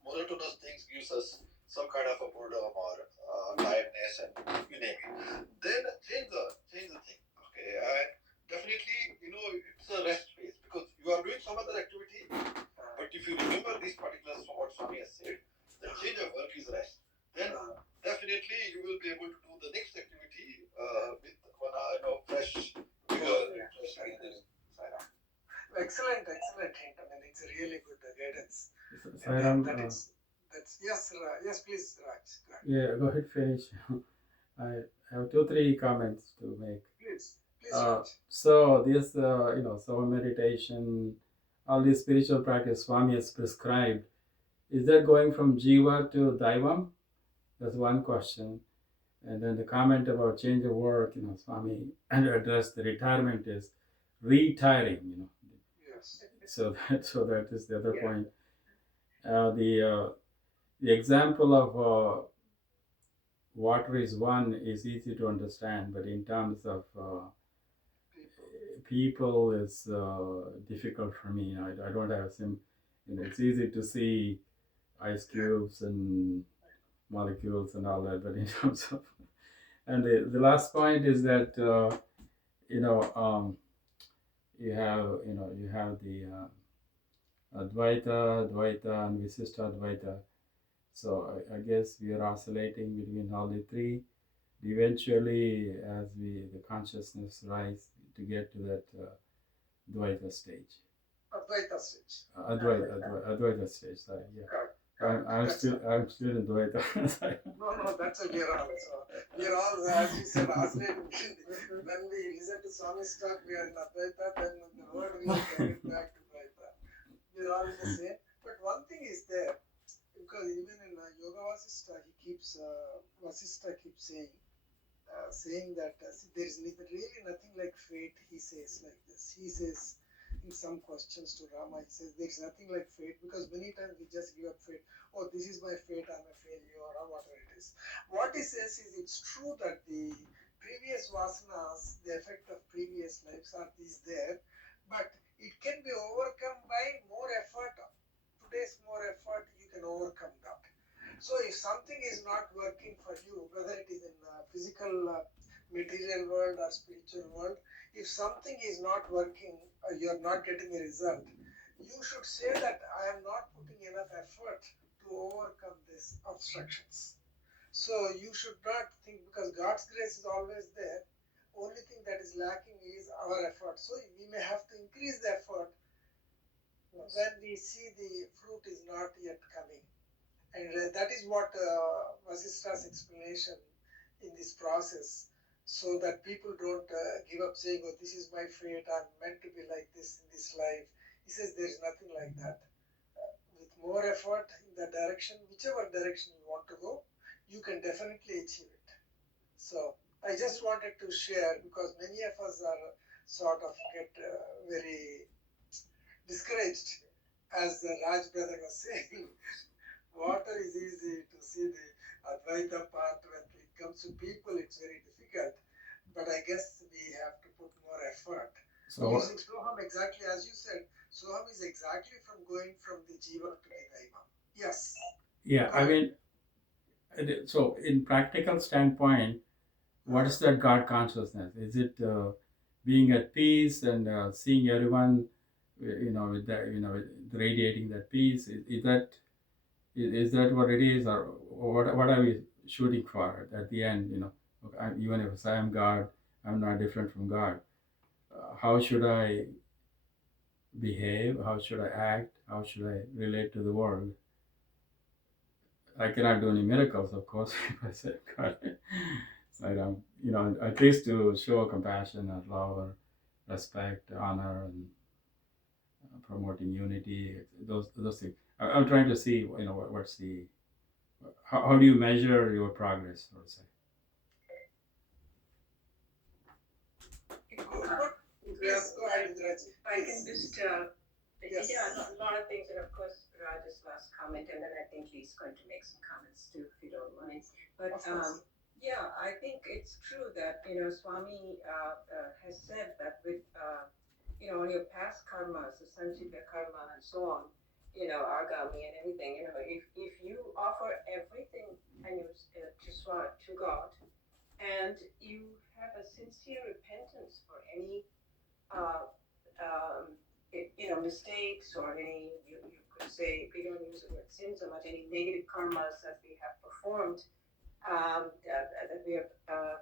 monotonous things gives us some kind of a boredom or tiredness, and you name it. Then change the thing. Okay, and definitely, it's a rest phase because you are doing some other activity. But if you remember this particular what Swami has said, the change of work is rest. Then definitely you will be able to do the next activity with fresh vigor, fresh energy. Excellent hint. I mean, it's a really good guidance. Sairam, Yes, please, Raj. yeah, go ahead, finish. I have 2-3 comments to make. Please, Raj. So this, so meditation, all this spiritual practice Swami has prescribed, is that going from Jiva to Daivam? That's one question. And then the comment about change of work, Swami addressed the retirement is retiring, Yes. So that is the other point. The example of water is one is easy to understand, but in terms of people is difficult for me. I don't have it's easy to see ice cubes and molecules and all that, but in terms of, and the last point is that you have the Advaita, and Visishta Advaita. So I guess we are oscillating between all the three. Eventually, as the consciousness rise to get to that Dvaita stage. Advaita stage. Advaita stage. Sorry, yeah. I'm still in Dvaita. No, that's a we're all, as you said, oscillating. When we listen to Swami's talk, we are in Advaita, then the word we are carried back to Dvaita. We're all in the same. But one thing is there, because even in Yoga Vasishtha, Vasishtha keeps saying that there is really nothing like fate. He says like this. He says in some questions to Rama, he says there is nothing like fate, because many times we just give up fate. Oh, this is my fate, I'm a failure, or whatever it is. What he says is it's true that the previous vasanas, the effect of previous lives is there, but it can be overcome by more effort. Today's more effort, you can overcome that. So if something is not working for you, whether it is in physical material world or spiritual world, if something is not working, you are not getting a result, you should say that I am not putting enough effort to overcome these obstructions. So you should not think, because God's grace is always there, only thing that is lacking is our effort. So we may have to increase the effort when we see the fruit is not yet coming. And that is what Vasishtha's explanation in this process, so that people don't give up saying, oh, this is my fate, I'm meant to be like this in this life. He says there is nothing like that. With more effort in that direction, whichever direction you want to go, you can definitely achieve it. So I just wanted to share, because many of us are sort of get very discouraged, as Raj brother was saying. Water is easy to see the Advaita part. When it comes to people, it's very difficult. But I guess we have to put more effort. So using Soham, exactly as you said, Soham is exactly from going from the Jiva to the Daiva. Yes. Yeah, I mean, So, in practical standpoint, what is that God consciousness? Is it being at peace and seeing everyone, with that, radiating that peace? Is that what it is, or what are we shooting for at the end? Even if I am God, I'm not different from God. How should I behave? How should I act? How should I relate to the world? I cannot do any miracles, of course, if I say God. So I don't, at least to show compassion and love, or respect, honor, and promoting unity. Those things. I'm trying to see, what's the how do you measure your progress, or say? Yes, go ahead, Indraj. I can just, Yes. yeah, a lot of things, and of course, Raj's last comment, and then I think Lee's going to make some comments too, if you don't mind. But Of course. yeah, I think it's true that Swami has said that with all your past karmas, the sanchita karma, and so on, agami and everything. If you offer everything and to God, and you have a sincere repentance for any uh, um, mistakes or any, you could say, we don't use the word sin so much, any negative karmas that we have performed, that we have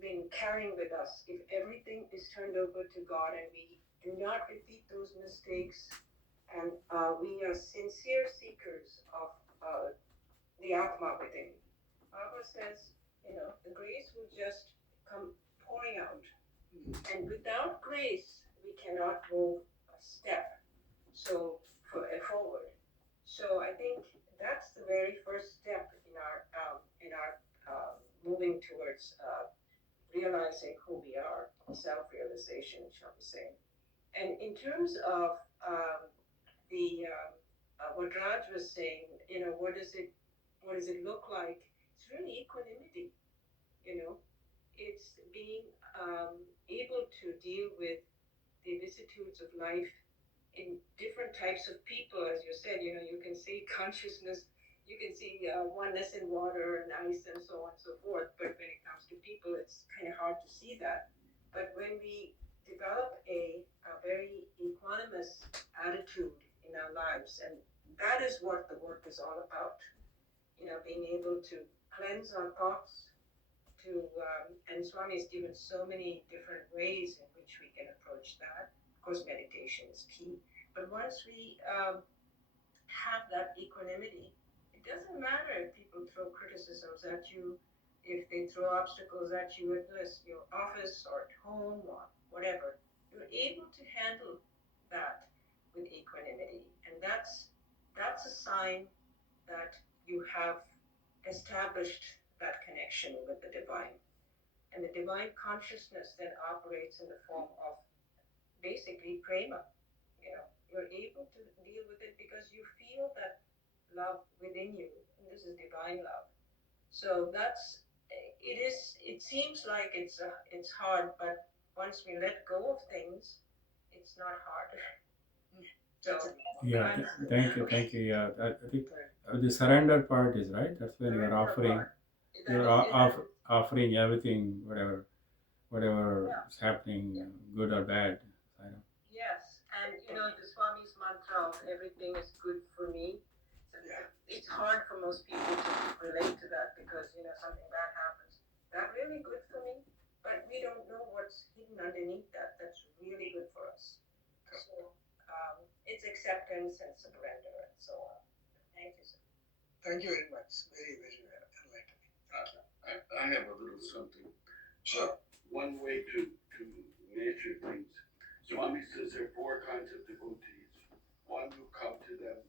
been carrying with us. If everything is turned over to God and we do not repeat those mistakes, and we are sincere seekers of the Atma within, Baba says, the grace will just come pouring out. And without grace, we cannot move a step forward. So I think that's the very first step in our moving towards realizing who we are, self-realization, shall we say. And in terms of the what Raj was saying, what does it look like? It's really equanimity. You know, it's being able to deal with the vicissitudes of life in different types of people. As you said, you can see consciousness, you can see oneness in water and ice and so on and so forth. But when it comes to people, it's kind of hard to see that. But when we develop a very equanimous attitude in our lives, and that is what the work is all about, being able to cleanse our thoughts, and Swami has given so many different ways in which we can approach that. Of course, meditation is key. But once we have that equanimity, it doesn't matter if people throw criticisms at you, if they throw obstacles at you at your office or at home or whatever. You're able to handle that with equanimity, and that's a sign that you have established that connection with the divine. And the divine consciousness then operates in the form of basically prema. You're able to deal with it because you feel that love within you, and this is divine love. So it seems like it's hard, but once we let go of things, it's not hard. So Yeah, thank you. Yeah, I think the surrender part is right. That's when you're offering, offering everything, whatever is happening, good or bad. I don't. Yes, and the Swami's mantra of everything is good for me. It's hard for most people to relate to that because something bad happens. That really good for me, but we don't know what's hidden underneath that. That's really good for us. So it's acceptance and surrender and so on. Thank you, sir. Thank you very much. Very, very enlightening. I have a little something. Sure. One way to measure things. Swami says there are four kinds of devotees. One who comes to him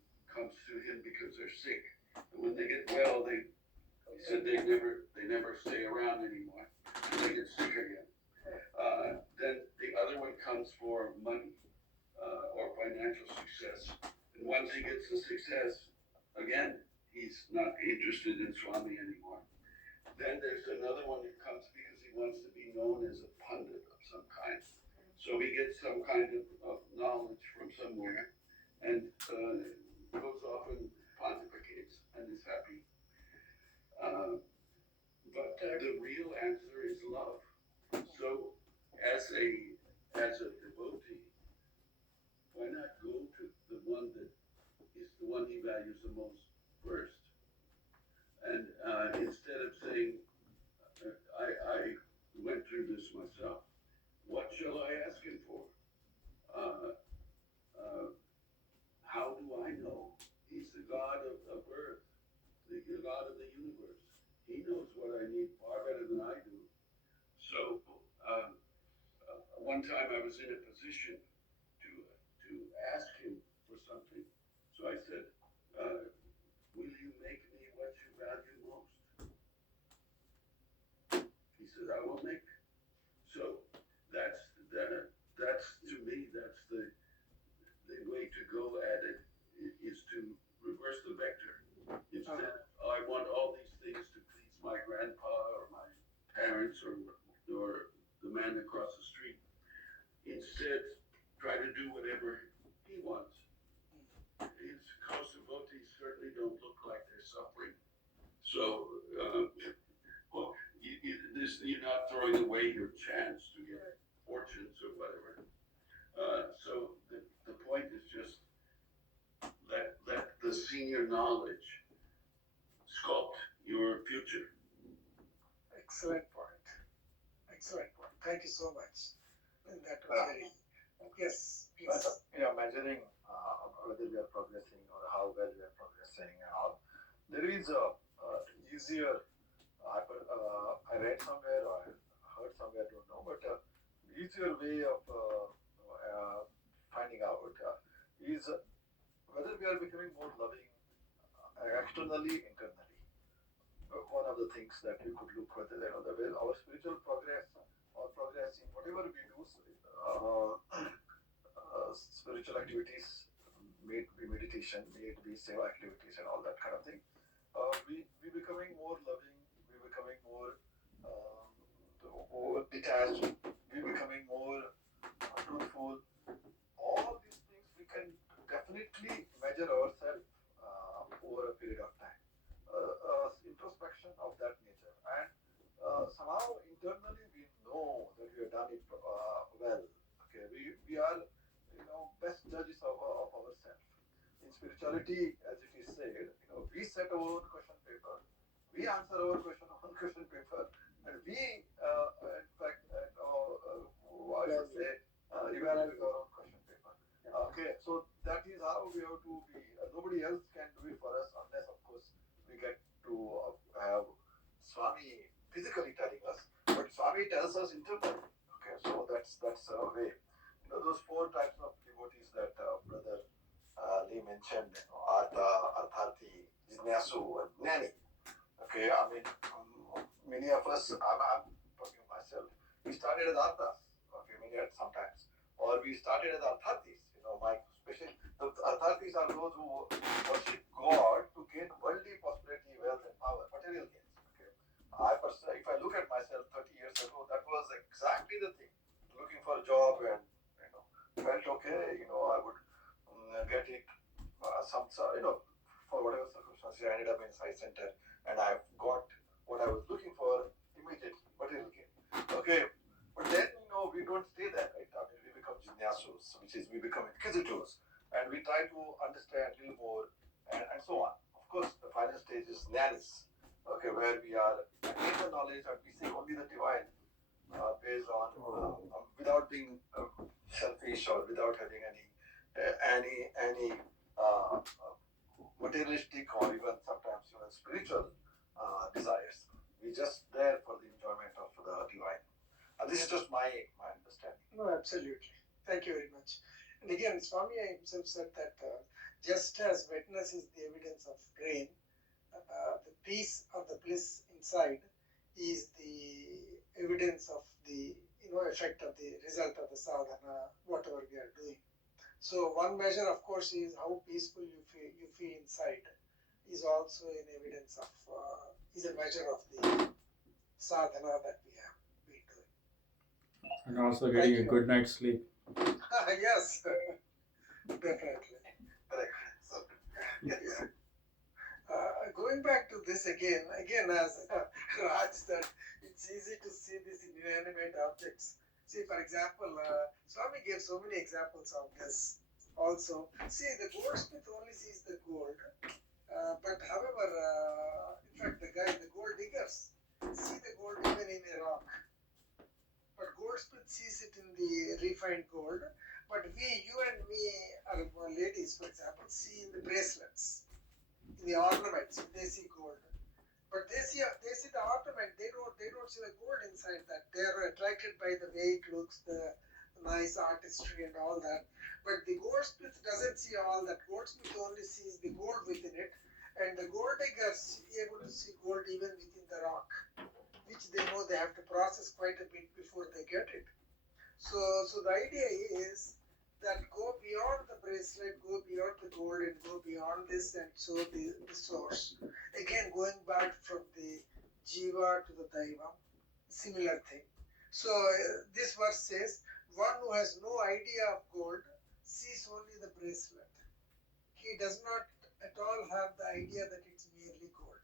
because they're sick, and when they get well, they said they never stay around anymore. And they get sick again. Then the other one comes for money or financial success, and once he gets the success, again he's not interested in Swami anymore. Then there's another one that comes because he wants to be known as a pundit of some kind. So he gets some kind of knowledge from somewhere and goes off and pontificates and is happy. say, as a devotee, why not go to the one that is the one he values the most first? And instead of saying, I went through this myself, what shall I ask him for? Uh, uh, how do I know? He's the God of earth, the God of the universe. He knows what I need far better than I do. So one time I was in a position to ask him for something. So I said, will you make me what you value most? He said, I will make. So that's to me, that's the way to go at it, is to reverse the vector. Instead, I want all these things to please my grandpa or my parents or the man across the street. Instead, try to do whatever he wants. His house devotees certainly don't look like they're suffering. So, well, you're not throwing away your chance to get fortunes or whatever. So the point is just let the senior knowledge sculpt your future. Excellent point. Excellent point. Thank you so much. And that was very. Yes, please. But, measuring whether we are progressing or how well we are progressing and all, there is a easier. I read somewhere or I heard somewhere, I don't know, but easier way of finding out is whether we are becoming more loving externally, internally. One of the things that we could look whether the way our spiritual progress or progress in whatever we do, spiritual activities, may it be meditation, may it be seva activities and all that kind of thing. We becoming more loving, we becoming more detached, we becoming more truthful. All these things we can definitely measure ourselves over a period of time. Introspection of that nature, and somehow internally we know that we have done it well. Okay, we are best judges of ourselves. In spirituality, as it is said, we set our own question paper, we answer our question on question paper, and we in fact I should say evaluate our own question paper. Okay, so that is how we have to be. Nobody else can do it for us unless, of course, we get to have Swami physically telling us, but Swami tells us internally. Okay, so that's a way. Those four types of devotees that Brother Lee mentioned, Artha, Artharthi, Jnanasu, and Jnani. Okay, I mean, many of us, I'm talking myself, we started as Arthas, okay, many at sometimes, or we started as Artharthis. My especially the Artharthis are those who worship God to gain worldly prosperity, wealth, and power, material gains. Okay, I personally, if I look at myself 30 years ago, that was exactly the thing. Looking for a job and felt okay. I would get it for whatever circumstances. I ended up in Sai Center, and I got what I was looking for immediately, material gain. Okay, but then we don't stay there, right? I mean, we become Jnanasus, which is we become inquisitors, and we try to understand a little more, and so on. Of course, the final stage is Jnanis, okay, where we are attaining the knowledge and we see only the divine, based on without being selfish or without having any materialistic or even sometimes spiritual desires. We're just there for the enjoyment of the divine. And this is just my understanding. No, absolutely. Thank you very much. And again, Swami himself said that just as wetness is the evidence of rain, the peace or the bliss inside is the evidence of the effect of the result of the sadhana, whatever we are doing. So one measure, of course, is how peaceful you feel inside, is also an evidence of is a measure of the sadhana that we have been doing. And also getting a good night's sleep. Yes, definitely. Yes. Yeah. Going back to this again as Raj said, it's easy to see these inanimate objects. See, for example, Swami gave so many examples of this. Also, see, the goldsmith only sees the gold, but however, in fact, the gold diggers see the gold even in a rock. But goldsmith sees it in the refined gold. But you and me, are ladies, for example, see in the bracelets, in the ornaments, they see gold. But they see the ornament. They don't see the gold inside that. They are attracted by the way it looks, the nice artistry and all that. But the goldsmith doesn't see all that. Goldsmith only sees the gold within it, and the gold diggers able to see gold even within the rock, which they know they have to process quite a bit before they get it. So the idea is that go beyond the bracelet, go beyond the gold, and go beyond this and show the source. Again, going back from the jiva to the daiva, similar thing. So this verse says, one who has no idea of gold sees only the bracelet. He does not at all have the idea that it's merely gold.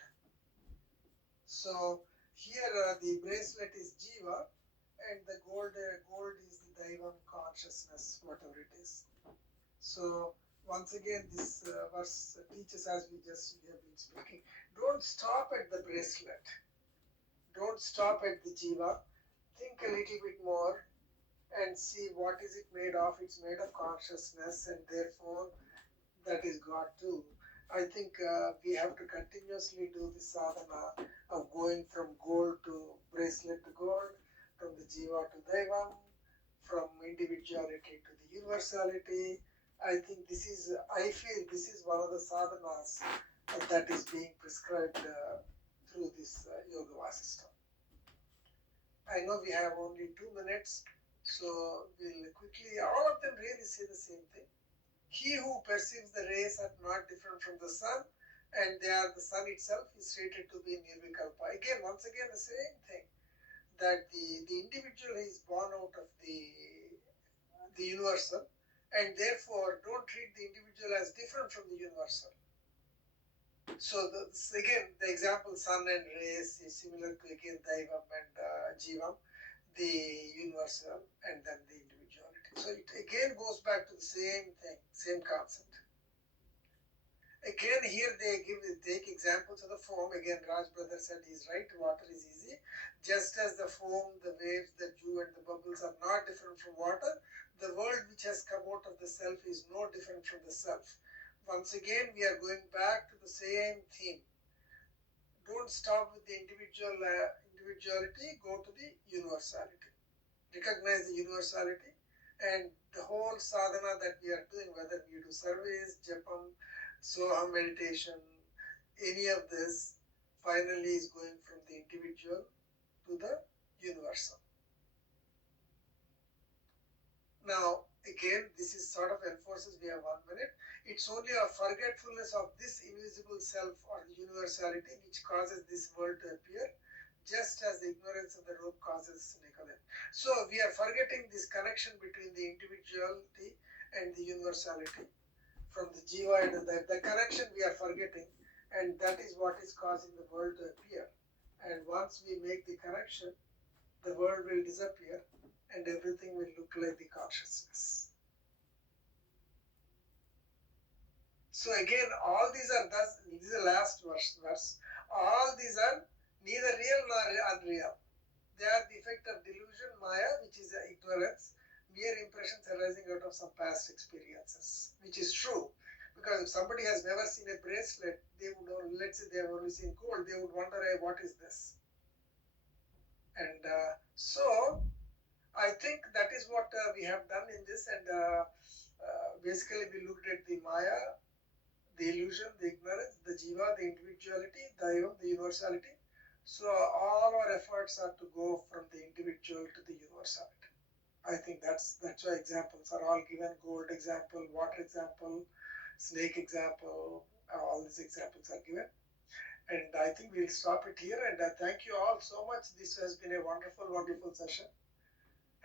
So here the bracelet is jiva, and the gold is the daivam consciousness, whatever it is. So once again, this verse teaches, as we have been speaking, don't stop at the bracelet. Don't stop at the jiva. Think a little bit more and see what is it made of. It's made of consciousness, and therefore that is God too. I think we have to continuously do the sadhana of going from gold to bracelet to gold, from the jiva to daivam, from individuality to the universality. I think I feel this is one of the sadhanas that is being prescribed through this Yoga Vasisth. I know we have only 2 minutes, so we'll quickly, all of them really say the same thing. He who perceives the rays are not different from the sun, and they are the sun itself is stated to be Nirvikalpa. Again, once again, the same thing, that the individual is born out of the universal, and therefore don't treat the individual as different from the universal. So again, the example sun and rays is similar to again Daivam and Jivam, the universal and then the individuality. So it again goes back to the same thing, same concept. Again, here they take examples of the foam. Again, Raj brother said he's right, water is easy. Just as the foam, the waves, the dew and the bubbles are not different from water, the world which has come out of the self is no different from the self. Once again, we are going back to the same theme. Don't stop with the individuality, go to the universality. Recognize the universality, and the whole sadhana that we are doing, whether we do service, japam, soham meditation, any of this, finally is going from the individual to the universal. Now, again, this is sort of enforces, we have 1 minute. It's only a forgetfulness of this invisible self or the universality which causes this world to appear, just as the ignorance of the rope causes Nicolet. So we are forgetting this connection between the individuality and the universality. From the jiva and the connection we are forgetting, and that is what is causing the world to appear. And once we make the connection, the world will disappear and everything will look like the consciousness. So again, all these are thus, this is the last verse. All these are neither real nor unreal. They are the effect of delusion, maya, which is ignorance, mere impressions arising out of some past experiences, which is true. Because if somebody has never seen a bracelet, they would, let's say they have only seen gold, they would wonder, hey, what is this? And so I think that is what we have done in this, and basically we looked at the maya, the illusion, the ignorance, the jiva, the individuality, daivam, the universality. So all our efforts are to go from the individual to the universality. I think that's why examples are all given. Gold example, water example, snake example, all these examples are given. And I think we'll stop it here. And thank you all so much. This has been a wonderful, wonderful session.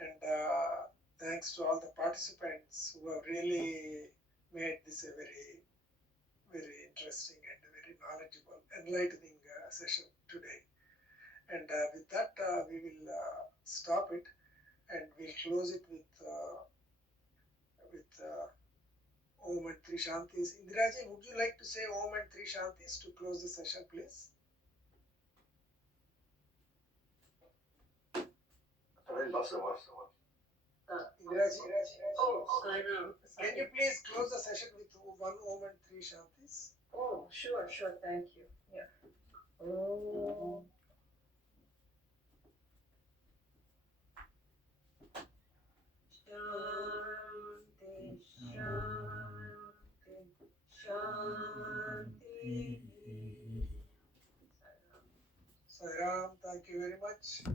And thanks to all the participants who have really made this a very, very interesting and very knowledgeable, enlightening session today. And with that, we will stop it, and we we'll close it with Om and Three Shantis. Indiraji, would you like to say Om and Three Shantis to close the session, please? Sorry, lost the word. Indiraji, Sairam. can you please close the session with one Om and Three Shantis? Oh, sure, thank you. Yeah. Oh. Shanti, Shanti, Shanti. Sairam, thank you very much.